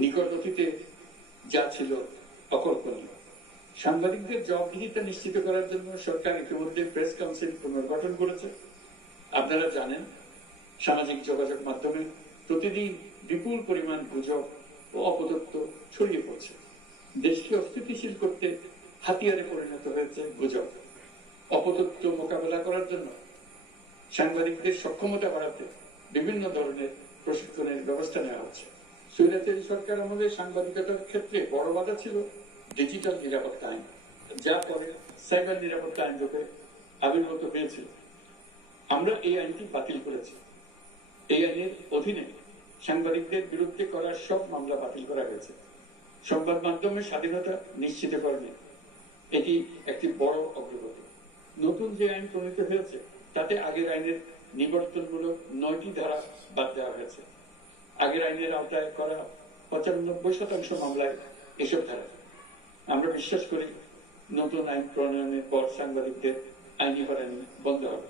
নিকট অতীতে যা ছিল অকল্পনীয়। সাংবাদিকদের জবাবদিহিতা নিশ্চিত করার জন্য সরকার ইতিমধ্যে প্রেস কাউন্সিল পুনর্গঠন করেছে। আপনারা জানেন, সামাজিক যোগাযোগ মাধ্যমে প্রতিদিন বিপুল পরিমাণ গুজব ও অপতথ্য ছড়িয়ে পড়ছে। দেশকে অস্থিতিশীল করতে হাতিয়ারে পরিণত হয়েছে গুজব। অপতথ্য মোকাবেলা করার জন্য সাংবাদিকদের সক্ষমতা বাড়াতে বিভিন্ন ধরনের প্রশিক্ষণের ব্যবস্থা নেওয়া হচ্ছে। স্বৈরাচারী সরকার আমলে সাংবাদিকতার ক্ষেত্রে বড় বাধা ছিল ডিজিটাল নিরাপত্তা আইন, যা পরে সাইবার নিরাপত্তা আইন রূপে আবির্ভূত হয়েছিল। আমরা এই আইনটি বাতিল করেছি। এই আইনের অধীনে সাংবাদিকদের বিরুদ্ধে করা সব মামলা বাতিল করা হয়েছে। সংবাদ মাধ্যমের স্বাধীনতা নিশ্চিতকরণে এটি একটি বড় অগ্রগতি। নতুন যে আইন প্রণীত হয়েছে তাতে আগের আইনের নিবর্তনমূলক 9টি ধারা বাদ দেওয়া হয়েছে। আগের আইনের আওতায় করা 95% মামলায় এসব ধারা। আমরা বিশ্বাস করি নতুন আইন প্রণয়নের পর সাংবাদিকদের আইনি হয়রানি বন্ধ হবে।